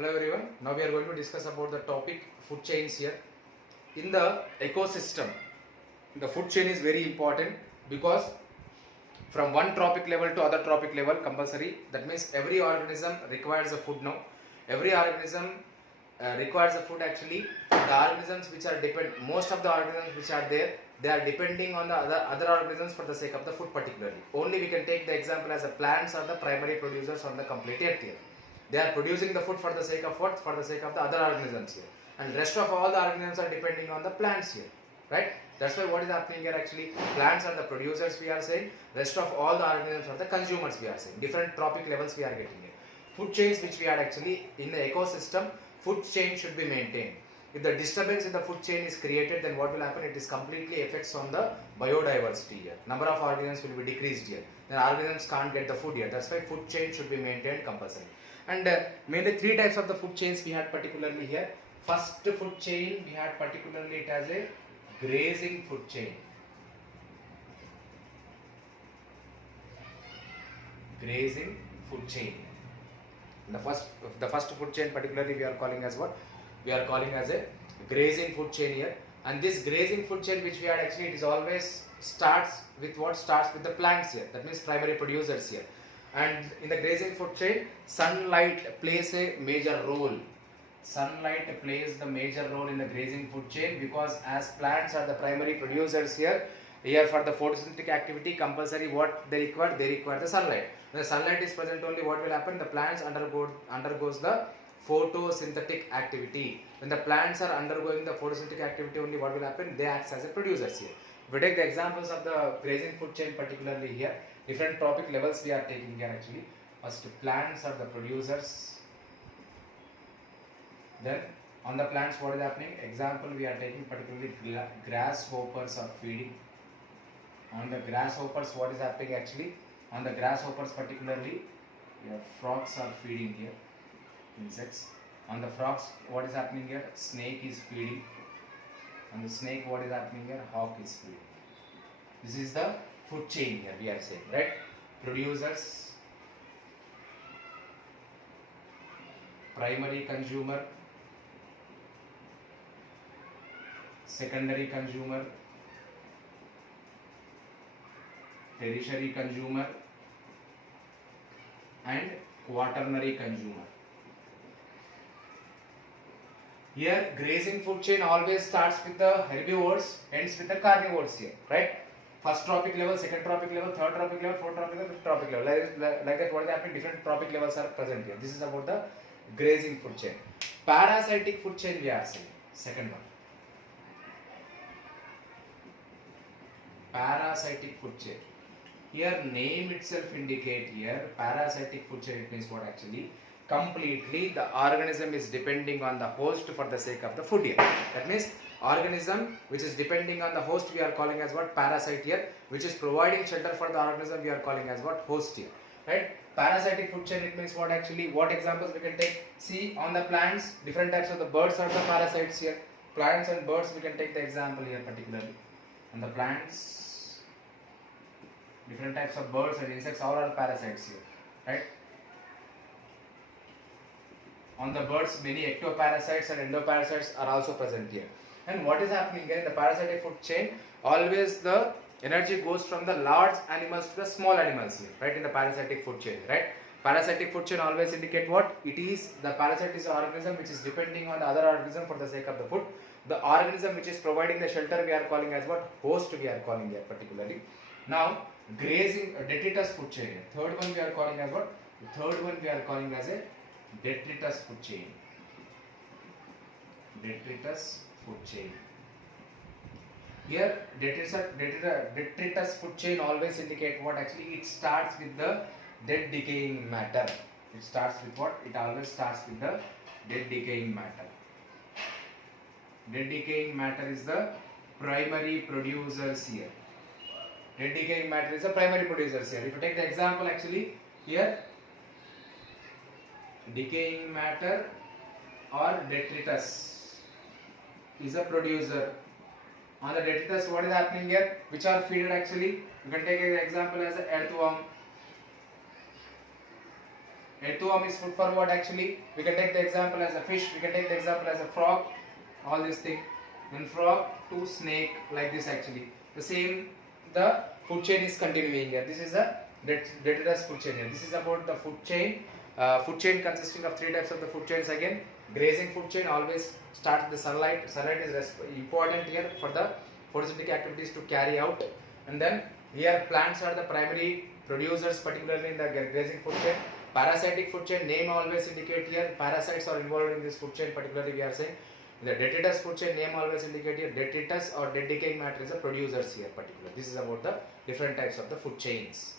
Hello everyone. Now we are going to discuss about the topic food chains here. In the ecosystem, the food chain is very important because from one trophic level to other trophic level compulsory. That means every organism requires a food now. Every organism requires a food actually. The organisms which are most of the organisms which are there, they are depending on the other organisms for the sake of the food particularly. Only we can take the example as the plants are the primary producers on the complete earth here. They are producing the food for the sake of what? For the sake of the other organisms here. And rest of all the organisms are depending on the plants here. Right? That's why what is happening here actually, plants are the producers we are saying, rest of all the organisms are the consumers we are saying. Different trophic levels we are getting here. Food chains which we are actually in the ecosystem, food chain should be maintained. If the disturbance in the food chain is created, then what will happen? It is completely affects on the biodiversity here. Number of organisms will be decreased here. Then organisms can't get the food here. That's why food chain should be maintained compulsory. And mainly three types of the food chains we had particularly here. First food chain we had particularly it as a grazing food chain. Grazing food chain. The first food chain particularly we are calling as what? We are calling as a grazing food chain here. And this grazing food chain which we had actually, it is always starts with what? Starts with the plants here. That means primary producers here. And in the grazing food chain, sunlight plays a major role. Sunlight plays the major role in the grazing food chain because as plants are the primary producers here for the photosynthetic activity compulsory what they require the sunlight. When the sunlight is present only, what will happen? The plants undergoes the photosynthetic activity. When the plants are undergoing the photosynthetic activity only, what will happen? They act as a producers here. If we take the examples of the grazing food chain particularly here, different trophic levels we are taking here actually. First, plants are the producers. Then on the plants what is happening? Example we are taking particularly grasshoppers are feeding. On the grasshoppers what is happening actually? On the grasshoppers particularly frogs are feeding here, insects. On the frogs what is happening here? Snake is feeding. On the snake what is happening here? Hawk is feeding. This is the food chain here we are saying, right? Producers, primary consumer, secondary consumer, tertiary consumer and quaternary consumer. Here grazing food chain always starts with the herbivores, ends with the carnivores here, right? First trophic level, second trophic level, third trophic level, fourth trophic level, fifth trophic level. Like that what is happening? Different trophic levels are present here. This is about the grazing food chain. Parasitic food chain we are saying. Second one. Parasitic food chain. Here name itself indicate here parasitic food chain. It means what actually? Completely the organism is depending on the host for the sake of the food here. That means organism which is depending on the host we are calling as what? Parasite here, which is providing shelter for the organism we are calling as what? Host here, right? Parasitic food chain, it means what actually? What examples we can take? See, on the plants, different types of the birds are the parasites here. Plants and birds, we can take the example here particularly. On the plants, different types of birds and insects, all are parasites here, right? On the birds, many ectoparasites and endoparasites are also present here. And what is happening here in the parasitic food chain? Always the energy goes from the large animals to the small animals here, right? In the parasitic food chain, right? Parasitic food chain always indicate what? It is the parasite is an organism which is depending on the other organism for the sake of the food. The organism which is providing the shelter we are calling as what? Host we are calling here particularly. Now grazing detritus food chain. Third one we are calling as what? The third one we are calling as a detritus food chain. Detritus food chain. Here detritus food chain always indicate what actually? It starts with the dead decaying matter. It starts with what? It always starts with the dead decaying matter. Dead decaying matter is the primary producers here. Dead decaying matter is the primary producers here. If you take the example actually here, decaying matter or detritus is a producer. On the detritus what is happening here? Which are feeded actually? You can take an example as an earthworm. Earthworm is food for what actually? We can take the example as a fish, we can take the example as a frog, all these things. Then frog to snake, like this actually. The same, the food chain is continuing here. This is the Detritus food chain here. This is about the food chain. Food chain consisting of three types of the food chains again. Grazing food chain always starts with the sunlight. Sunlight is important here for the photosynthetic activities to carry out. And then here plants are the primary producers, particularly in the grazing food chain. Parasitic food chain, name always indicate here parasites are involved in this food chain, particularly we are saying. The detritus food chain, name always indicate here detritus or dead decaying matter is the producers here particular. This is about the different types of the food chains.